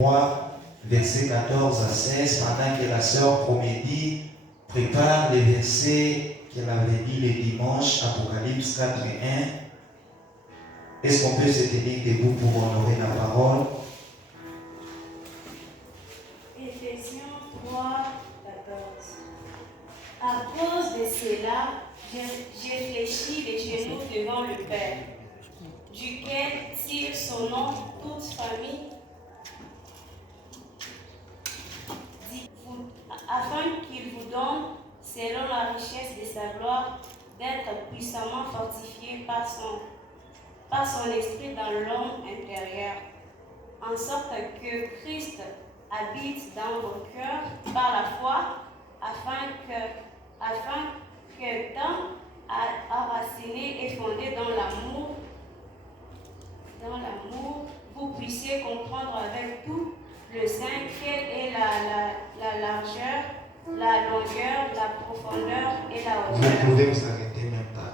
3, versets 14 à 16, pendant que la sœur Promédie prépare les versets qu'elle avait dit le dimanche, Apocalypse 4 et 1. Est-ce qu'on peut se tenir debout pour honorer la parole? Éphésiens 3, 14. À cause de cela, j'ai fléchi les genoux devant le Père, duquel tire son nom toute famille, afin qu'il vous donne, selon la richesse de sa gloire, d'être puissamment fortifié par son esprit dans l'homme intérieur, en sorte que Christ habite dans vos cœurs par la foi, afin que tant enraciné et fondé dans l'amour, vous puissiez comprendre avec tout le sein quelle est la largeur, la longueur, la profondeur et la hauteur. Vous pouvez vous arrêter même là.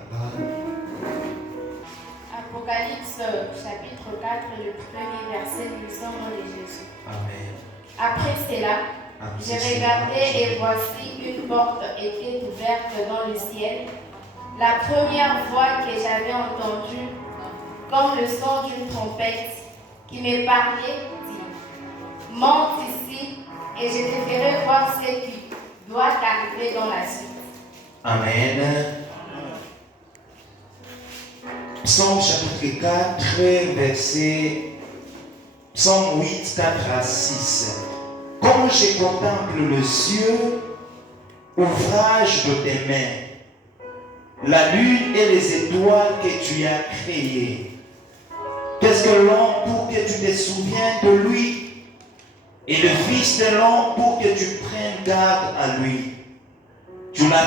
Apocalypse chapitre 4, le premier verset, nous sommes de Jésus. Amen. Après cela, j'ai regardé et voici une porte était ouverte dans le ciel. La première voix que j'avais entendue, comme le son d'une trompette, qui me parlait, dit: monte ici et je te ferai voir ce qui doit arriver dans la suite. Amen. Psaume chapitre 4, verset Psaume 8, 4 à 6. Quand je contemple le ciel, ouvrage de tes mains, la lune et les étoiles que tu as créées, qu'est-ce que l'homme pour que tu te souviennes de lui, et le fils de l'homme pour que tu prennes garde à lui? Tu l'as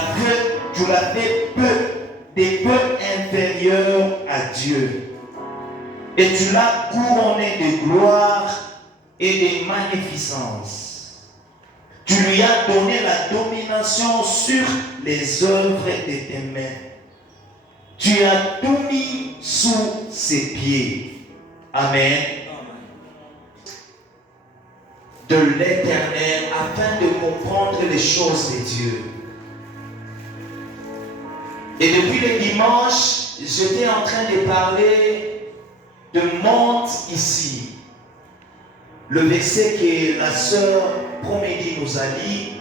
fait des peu inférieurs à Dieu, et tu l'as couronné de gloire et de magnificence. Tu lui as donné la domination sur les œuvres de tes mains. Tu as tout mis sous ses pieds. Amen. De l'Éternel, afin de comprendre les choses de Dieu. Et depuis le dimanche, j'étais en train de parler de monte ici. Le verset que la sœur Promédie nous a dit,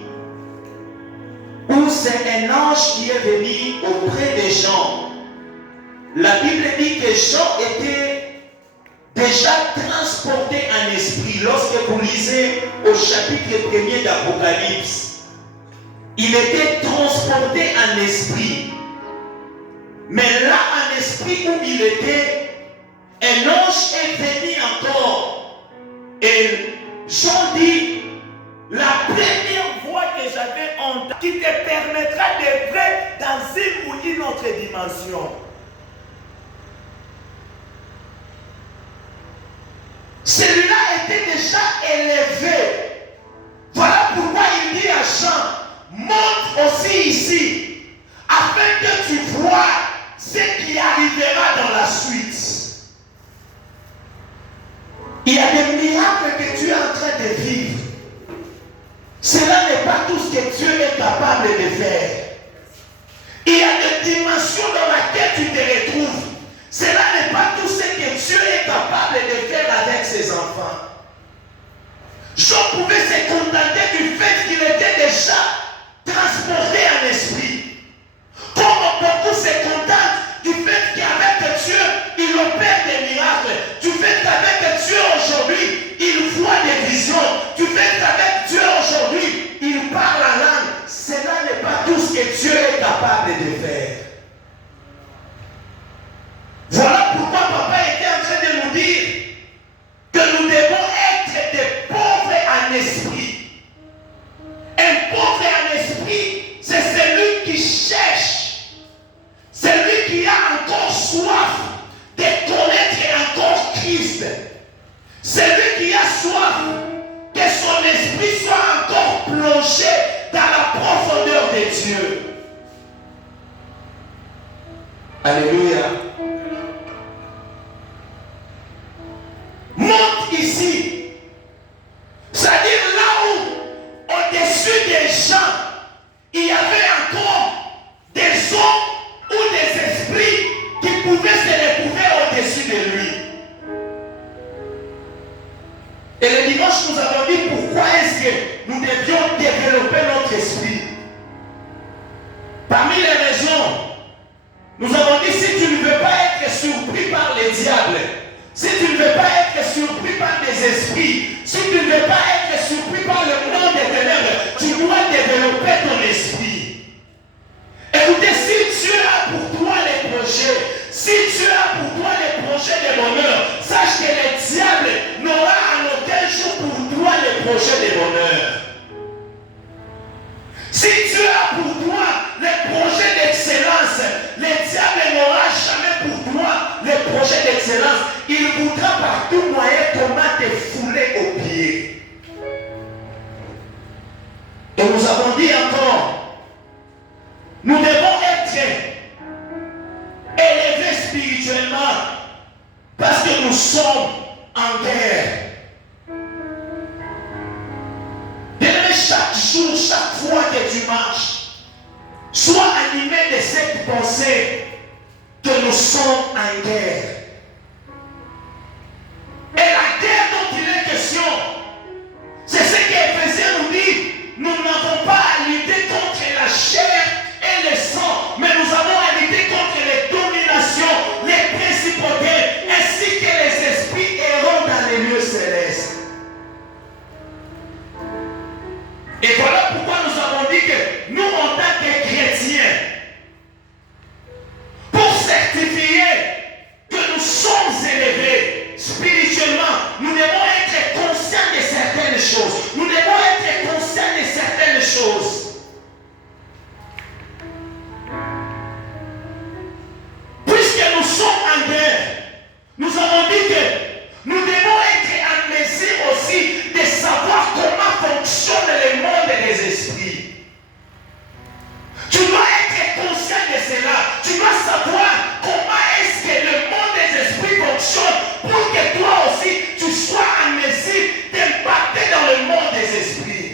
où c'est un ange qui est venu auprès des gens. La Bible dit que Jean était déjà transporté en esprit. Lorsque vous lisez au chapitre 1er d'Apocalypse, il était transporté en esprit. Mais là, en esprit où il était, un ange est venu encore. Et Jean dit, la première voix que j'avais entendue, qui te permettra d'œuvrer dans une ou une autre dimension. Celui-là était déjà élevé. Voilà pourquoi il dit à Jean, monte aussi ici, afin que tu vois ce qui arrivera dans la suite. Il y a des miracles que tu es en train de vivre. Cela n'est pas tout ce que Dieu est capable de faire. Il y a des dimensions dans lesquelles tu te retrouves. Cela n'est pas tout ce que Dieu est capable de faire avec ses enfants. Jean pouvait se contenter du fait qu'il était déjà transporté en esprit. Comme beaucoup se contentent du fait qu'avec Dieu, il opère des miracles. Du fait qu'avec Dieu aujourd'hui, il voit des visions. Du fait qu'avec Dieu aujourd'hui, il parle en langue. Cela n'est pas tout ce que Dieu est capable de faire. Voilà pourquoi papa était en train de nous dire que nous devons être des pauvres en esprit. Un pauvre en esprit, c'est celui qui cherche, celui qui a encore soif de connaître encore Christ, celui qui a soif que son esprit soit encore plongé dans la profondeur de Dieu. Alléluia. Monte ici. Et le dimanche, nous avons dit pourquoi est-ce que nous devions développer notre esprit. Parmi les raisons, nous avons dit si tu ne veux pas être surpris par les diables, si tu ne veux pas être surpris par des esprits, si tu ne veux pas être surpris par le monde des ténèbres, tu dois développer ton esprit. Écoutez, si Dieu a pour toi les projets, si Dieu a pour toi les projets de bonheur, sache que le diable n'aura en aucun jour pour toi les projets de bonheur. Si Dieu a pour toi les projets d'excellence, le diable n'aura jamais pour toi les projets d'excellence. Il voudra par tout moyen comment te fouler aux pieds. Et nous avons dit encore, nous devons être élevés spirituellement parce que nous sommes en guerre. Chaque jour, chaque fois que tu marches, sois animé de cette pensée que nous sommes en guerre. Et la guerre dont il est question, c'est ce qu'Éphésiens nous dit. Nous n'avons pas à lutter contre la chair et le sang, mais nous avons à lutter contre les dominations, les principautés, ainsi que les esprits errants dans les lieux célestes. Et voilà pourquoi nous avons dit que nous, en tant que chrétiens, pour certifier que nous sommes élevés spirituellement, nous devons être conscients de certaines choses. Nous devons être conscients de certaines choses. Puisque nous sommes en guerre, nous avons dit que nous devons être en mesure aussi de savoir comment fonctionne le monde des esprits. Tu dois être conscient de cela. Tu dois savoir comment est-ce que le monde des esprits fonctionne pour que toi aussi tu sois en mesure d'impacter dans le monde des esprits.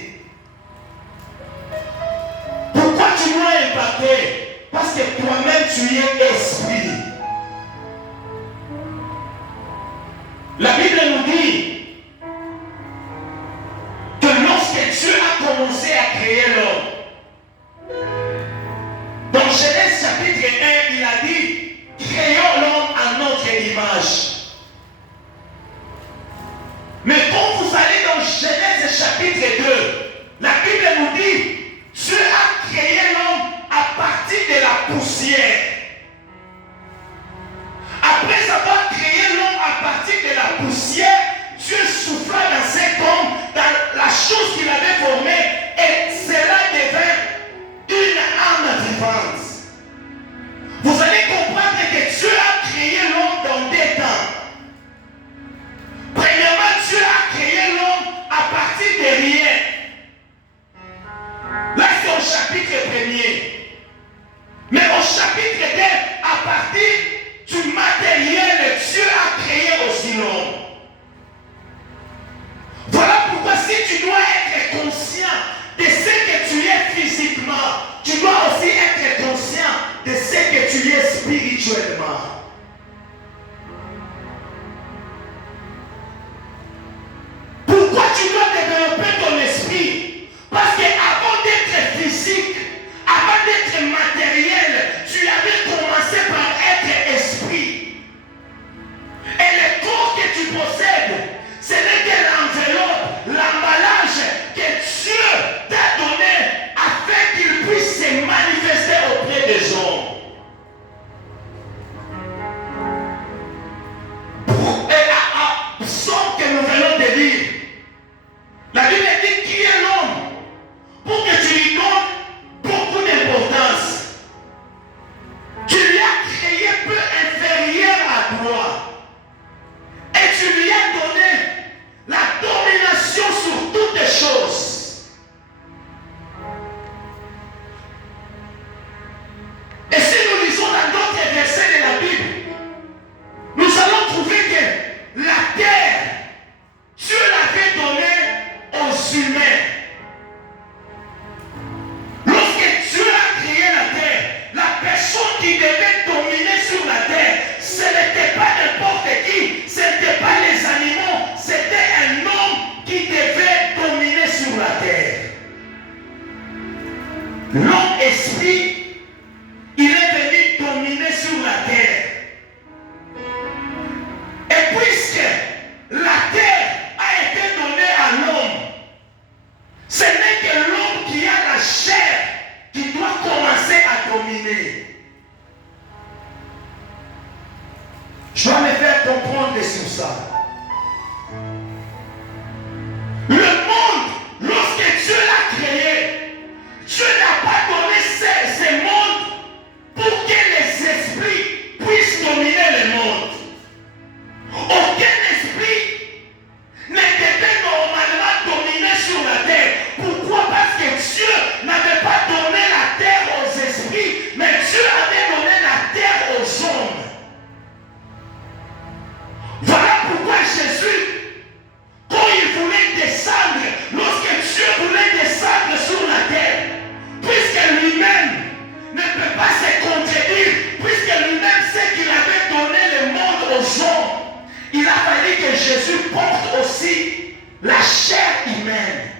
Pourquoi tu dois impacter? Parce que toi-même tu es esprit. La Bible nous dit que lorsque Dieu a commencé à créer l'homme, dans Genèse chapitre 1, il a dit, créons l'homme à notre image. Mais quand vous allez dans Genèse chapitre 2, la Bible nous dit, Dieu a créé l'homme à partir de la poussière. Après avoir créé l'homme à partir de la poussière, Dieu souffla dans cet homme, dans la chose qu'il avait formée, et cela esprit, il est venu dominer sur la terre. Et puisque la terre a été donnée à l'homme, ce n'est que l'homme qui a la chair qui doit commencer à dominer. Je dois me faire comprendre sur ça. Le monde, lorsque Dieu l'a créé, Dieu n'a pas donné ce monde pour que les esprits puissent dominer le monde. Aucun esprit ne devait normalement dominer sur la terre. Pourquoi? Parce que Dieu n'avait pas donné la terre aux esprits, mais Dieu avait donné la terre aux hommes. Voilà pourquoi Jésus, quand il voulait descendre, lorsque Dieu voulait descendre sur la terre, puisque lui-même ne peut pas se contredire, puisque lui-même sait qu'il avait donné le monde aux hommes, il a fallu que Jésus porte aussi la chair humaine.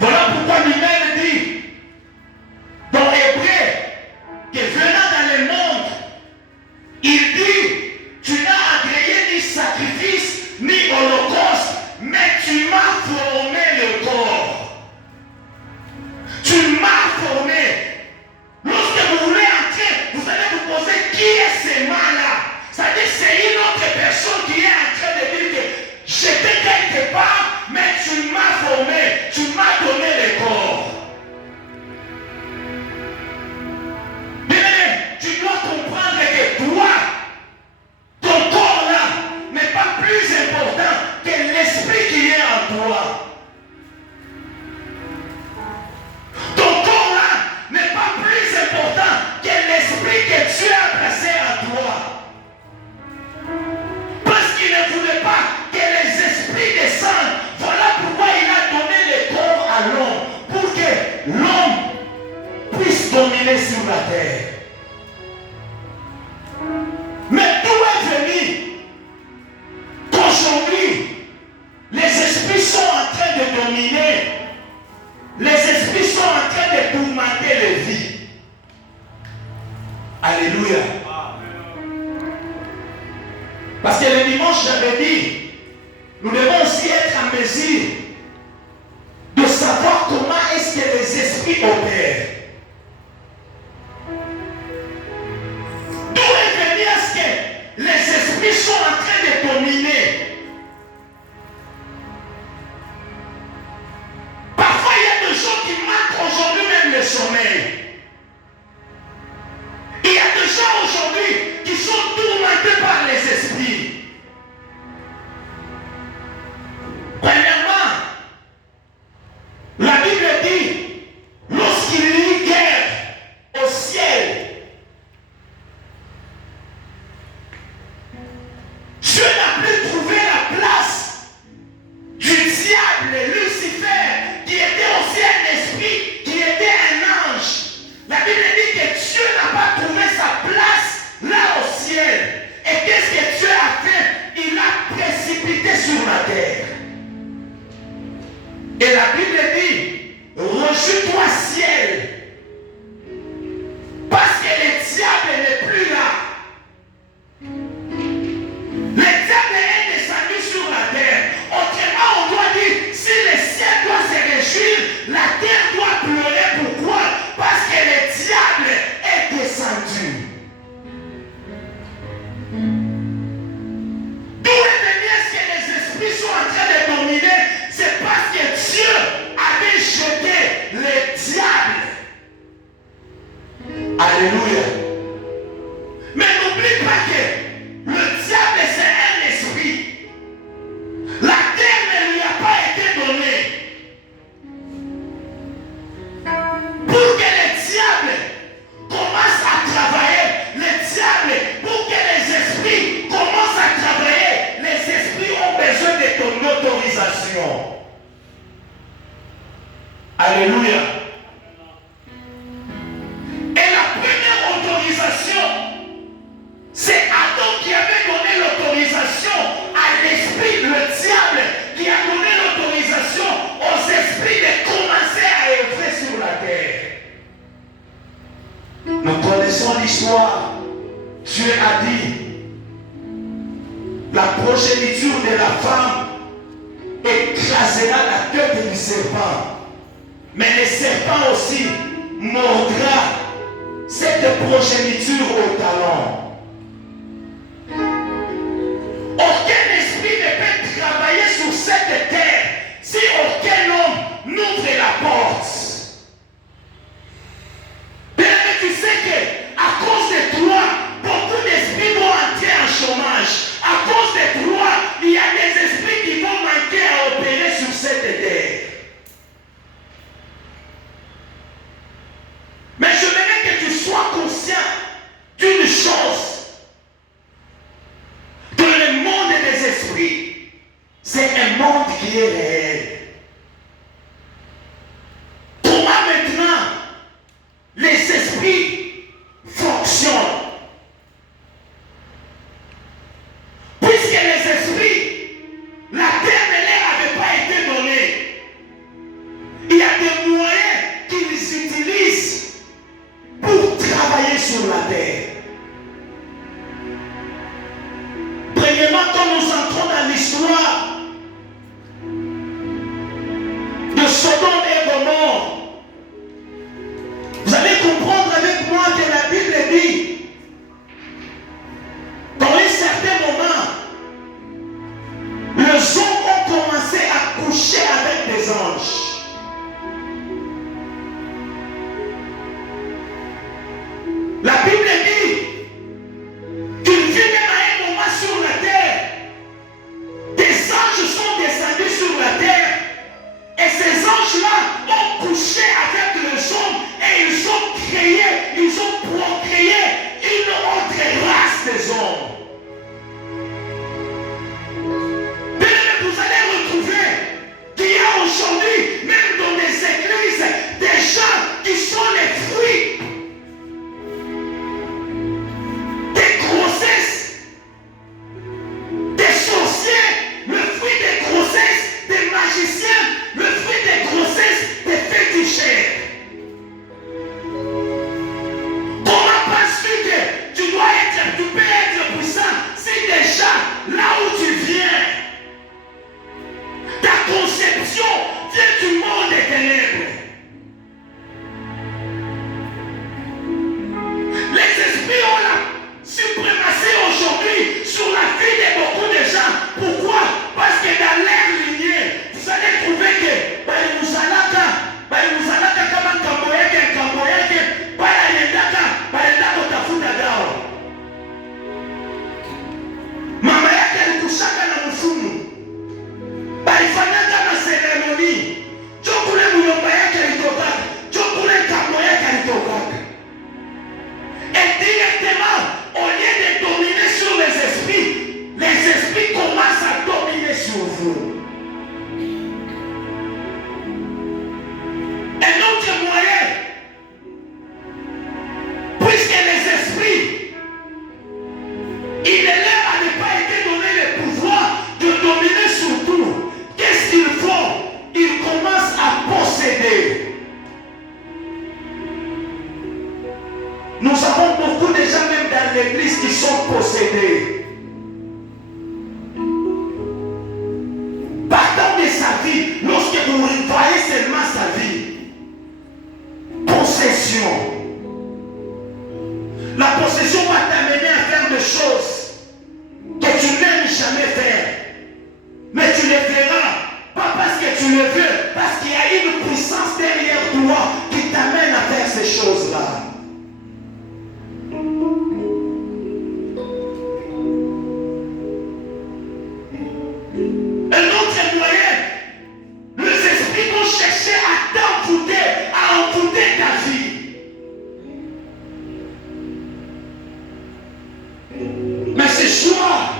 Voilà pourquoi lui-même dit, dans Hébreu, que venant dans le monde, il dit, tu n'as agréé ni sacrifice, ni holocauste, mais tu m'as formé le corps. Tu m'as formé. Lorsque vous voulez entrer, vous allez vous poser qui est ce mal-là. C'est-à-dire c'est une autre personne qui est en train de dire que j'étais quelque part, mais tu m'as formé, tu m'as donné le corps. Tu dois comprendre que toi, ton corps là n'est pas plus important que l'esprit qui est en toi. Ton corps là n'est pas plus important que l'esprit que Dieu a placé en toi. Parce qu'il ne voulait pas que les esprits descendent. Voilà pourquoi il a donné le corps à l'homme. Pour que l'homme puisse dominer sur la terre. Mais d'où est venu qu'aujourd'hui les esprits sont en train de dominer, les esprits sont en train de tourmenter les vies. Alléluia. Parce que le dimanche j'avais dit, nous devons aussi être en mesure de savoir comment est-ce que les esprits opèrent. D'où est venu est-ce que les esprits sont en train de dominer? Parfois il y a des gens qui manquent aujourd'hui même le sommeil. Il y a des gens aujourd'hui qui sont tourmentés par les esprits. Premièrement, la Bible dit, lorsqu'il y eut guerre au ciel, Dieu n'a plus trouvé la place du diable, Lucifer, qui était aussi un esprit, qui était un ange. La Bible dit que Dieu n'a pas trouvé sa place là au ciel. Et qu'est-ce que Dieu a fait? Il a précipité sur la terre. Et la Bible dit, rejette-toi ciel, parce que le diable n'est plus là. Le diable est descendu sur la terre. Autrement, on doit dire, si le ciel doit se réjouir, la terre doit pleurer. Pourquoi? Parce que le diable est descendu. D'où est venu est-ce que les esprits sont en train de dominer? C'est parce que Dieu avait jeté le diable. Alléluia. Mais n'oublie pas que le diable c'est un esprit. La terre ne lui a pas été donnée. Pour que le diable commence à travailler, le diable, pour que les esprits commencent à travailler, les esprits ont besoin de ton autorisation. Alléluia. Et la première autorisation, c'est Adam qui avait donné l'autorisation à l'esprit, le diable, qui a donné l'autorisation aux esprits de commencer à œuvrer écrasera la tête du serpent. Mais le serpent aussi mordra cette progéniture au talon. Aucun esprit ne peut travailler sur cette terre si aucun homme n'ouvre la porte. Mais tu sais qu'à cause de toi, beaucoup d'esprits vont entrer en chômage. À cause de toi, il y a des esprits qui vont manquer à opérer sur cette terre. Mais je voudrais que tu sois conscient d'une chose. Que le monde des esprits, c'est un monde qui est réel. Comment maintenant les esprits fonctionnent? Puisque les esprits, la terre ne leur avait pas été donnée. Il y a des moyens qu'ils utilisent pour travailler sur la terre. Premièrement, quand nous entrons dans l'histoire de Sodome et Gomorrhe, vous allez comprendre avec moi que la Bible dit, dans un certain moment, les hommes ont commencé à coucher avec des anges. La Bible dit qu'il vit même à un moment sur la terre, des anges sont descendus sur la terre, et ces anges-là ont couché avec les hommes, et ils ont procréé une autre race des hommes. Vous allez retrouver qu'il y a aujourd'hui, même dans des églises, des gens qui sont les fruits des grossesses, des sorciers, le fruit des grossesses, des magiciens, le fruit des grossesses, des féticheurs. Comment penses-tu que tu peux être puissant si déjà là où tu viens, ta conception vient du monde des ténèbres? Les esprits ont la suprématie aujourd'hui sur la vie de beaucoup de gens. Pourquoi? Parce que dans leur lignée, vous allez trouver que kama nkambo yake baendaka tafuta dawa. Mama yake alikushaka na mfumu, balifanyaka na seremoni, chokule muyomba yake alitokaka, chokule nkambo yake alitokaka. Et directement, au lieu de dominer sur les esprits commencent à dominer sur vous. Un autre moyen, puisque les esprits, il est là à ne pas été donné le pouvoir de dominer sur tout. Qu'est-ce qu'ils font? Ils commencent à posséder. Nous avons beaucoup de gens même dans l'église qui sont possédés. Partant de sa vie, lorsque vous voyez seulement sa vie, possession. La possession va t'amener à faire des choses que tu n'aimes jamais faire. Mais tu les feras, pas parce que tu le veux, parce qu'il y a une puissance derrière toi qui t'amène à faire ces choses-là. Un autre moyen, les esprits vont chercher à t'envoûter, à envoûter ta vie. Mais ce soir,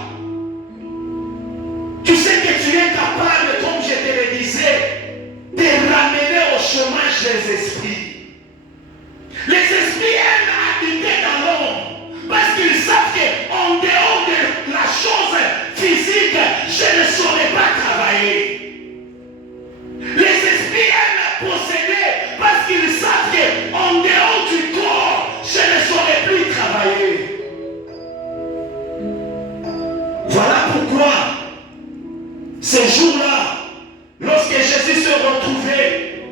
tu sais que tu es capable, comme je te le disais, de ramener au chômage les esprits. Les esprits aiment habiter dans l'ombre parce qu'ils savent qu'en dehors de la chose physique, je ne saurais pas travailler. Les esprits aiment posséder parce qu'ils savent qu'en dehors du corps, je ne saurais plus travailler. Voilà pourquoi, ces jours-là, Lorsque Jésus se retrouvait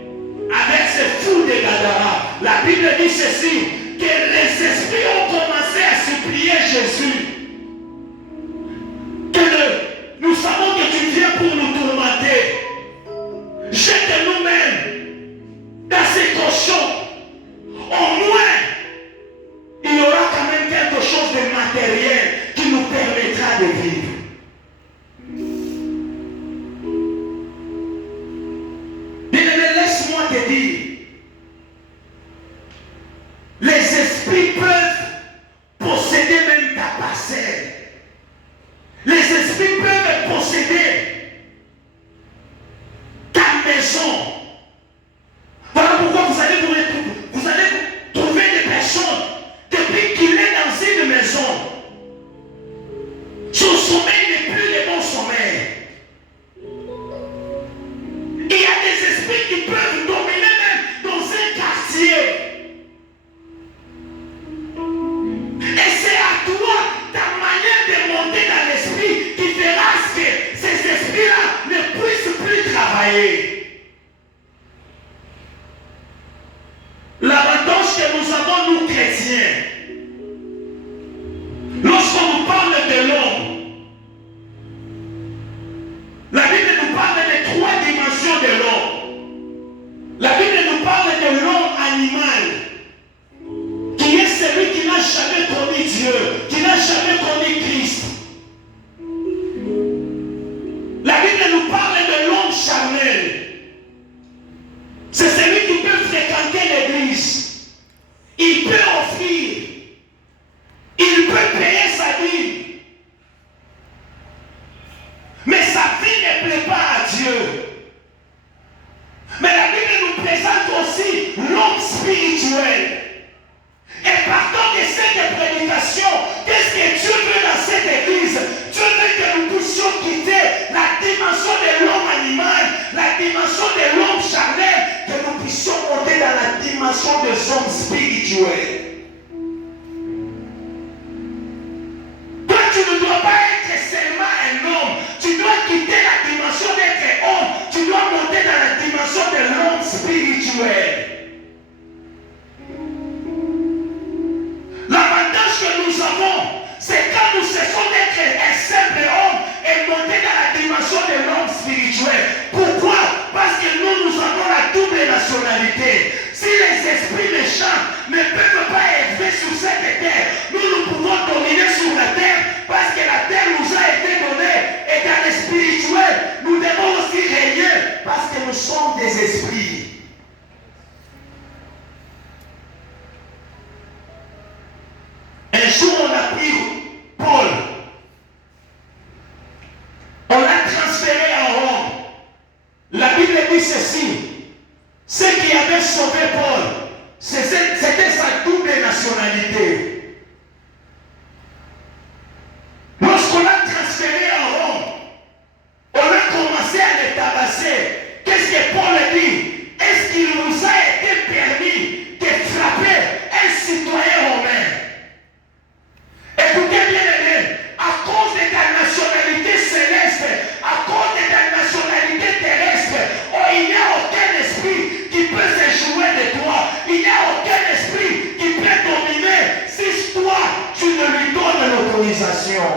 avec ces fous de Gadara, la Bible dit ceci, que les esprits ont commencé à supplier Jésus. Nous savons que tu viens pour nous tourmenter. Jette nous-mêmes dans ces cochons. Au moins, il y aura quand même quelque chose de matériel qui nous permettra de vivre. Bien-aimé, laisse-moi te dire, les esprits peuvent posséder même ta parcelle. Les esprits peuvent posséder ta maison. Voilà pourquoi vous allez trouver des personnes, depuis qu'il est dans une maison, son sommeil n'est plus le bon sommeil. Il y a des esprits qui peuvent dominer même dans un quartier. Et c'est à toi, ta manière de monter dans l'esprit qui fera que ces esprits-là ne puissent plus travailler. L'avantage que nous avons, nous chrétiens, lorsqu'on nous parle de l'homme, la Bible nous parle des trois dimensions de l'homme. La Bible nous parle de l'homme animal, qui est celui qui n'a jamais connu Dieu, qui n'a jamais connu Christ. La Bible nous parle de l'homme charnel. C'est celui qui peut fréquenter l'église. Il peut offrir. Il peut payer sa vie. Mais sa vie ne plaît pas à Dieu. Mais la Bible nous présente aussi l'homme spirituel. Et partant de cette prédication, qu'est-ce que Dieu veut dans cette église? Dieu veut que nous puissions quitter la dimension de l'homme animal, la dimension de l'homme charnel, que nous puissions monter dans la dimension des hommes spirituels. Toi, tu ne dois pas être seulement un homme, tu dois quitter la dimension d'être homme, tu dois monter dans la dimension de l'homme spirituel. L'avantage que nous avons, c'est quand nous cessons d'être un simple homme et monter dans la dimension de l'homme spirituel. Pourquoi? Parce que nous avons la double nationalité. Si les esprits méchants ne peuvent pas élever sur cette terre, nous pouvons dominer sur la terre parce que la terre nous a été donnée. Et dans le spirituel, nous devons aussi régner parce que nous sommes des esprits. Un jour, on a pris Paul. On l'a transféré à Rome. La Bible dit ceci. Ce qui avait sauvé Paul, c'était sa double nationalité. Lorsqu'on l'a transféré à Rome, on a commencé à le tabasser. Qu'est-ce que Paul dit? Est-ce qu'il vous a été permis de frapper un citoyen romain? Écoutez bien, aimé, à cause de ta nationalité céleste, à cause de ta nationalité terrestre, il n'y a aucun esprit qui peut se jouer de toi. Il n'y a aucun esprit qui peut dominer si toi, tu ne lui donnes l'autorisation.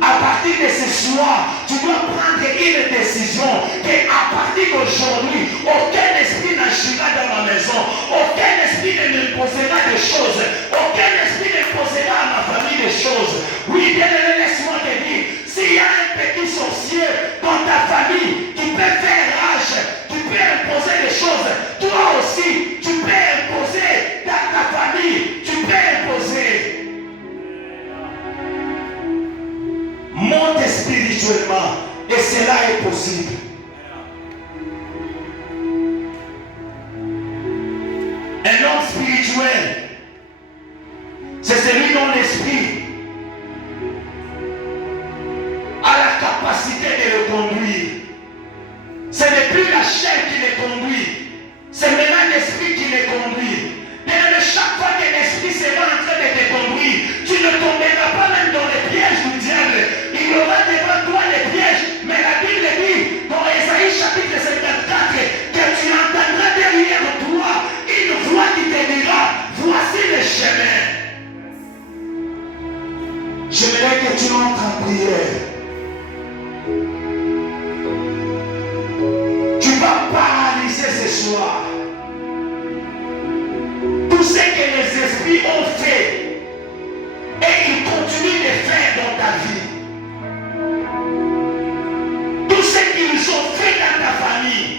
À partir de ce soir, tu dois prendre une décision qu'à partir d'aujourd'hui, aucun esprit n'agira dans ma maison, aucun esprit ne m'imposera des choses, aucun esprit n'imposera à ma famille des choses. Oui, bien aimé, laisse-moi te dire, s'il y a un petit sorcier dans ta famille qui peut faire rage, qui peut imposer des choses, toi aussi, tu peux imposer dans ta famille, tu peux imposer. Monte spirituellement et cela est possible. Un homme spirituel, c'est celui dont l'esprit a la capacité de le conduire. Ce n'est plus la chair qui le conduit, c'est maintenant l'esprit qui le conduit. Mais chaque fois que l'esprit sera en train de te conduire, tu ne tomberas pas même dans les pièges du diable. Il y aura devant toi les pièges, mais la Bible dit, dans soir, tout ce que les esprits ont fait et qu'ils continuent de faire dans ta vie, tout ce qu'ils ont fait dans ta famille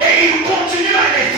et ils continuent à les